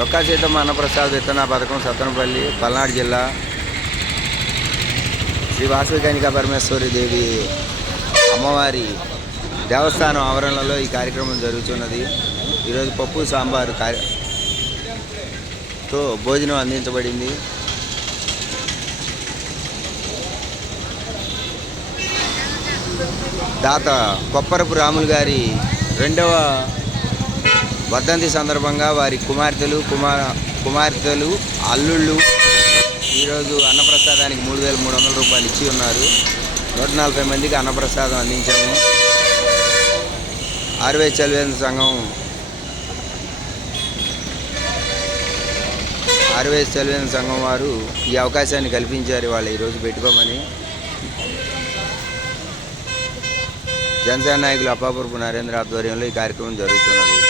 డొక్కా సీతమ్మ అన్నప్రసాద్ విత్తన పథకం సత్తెనపల్లి పల్నాడు జిల్లా శ్రీ వాసవి కన్యకా పరమేశ్వరి దేవి అమ్మవారి దేవస్థానం ఆవరణలో ఈ కార్యక్రమం జరుగుతున్నది. ఈరోజు పప్పు సాంబారు తో భోజనం అందించబడింది. దాత కొప్పరపు రాములు గారి 2వ వర్ధంతి సందర్భంగా వారి కుమార్తెలు అల్లుళ్ళు ఈరోజు అన్నప్రసాదానికి 3,300 రూపాయలు ఇచ్చి ఉన్నారు. 140 మందికి అన్నప్రసాదం అందించాము. ఆర్వై చలివేంద్ర సంఘం వారు ఈ అవకాశాన్ని కల్పించారు. వాళ్ళు ఈరోజు పెట్టుకోమని జనసేన నాయకులు అప్పాపురపు నరేంద్ర ఆధ్వర్యంలో ఈ కార్యక్రమం జరుగుతున్నది.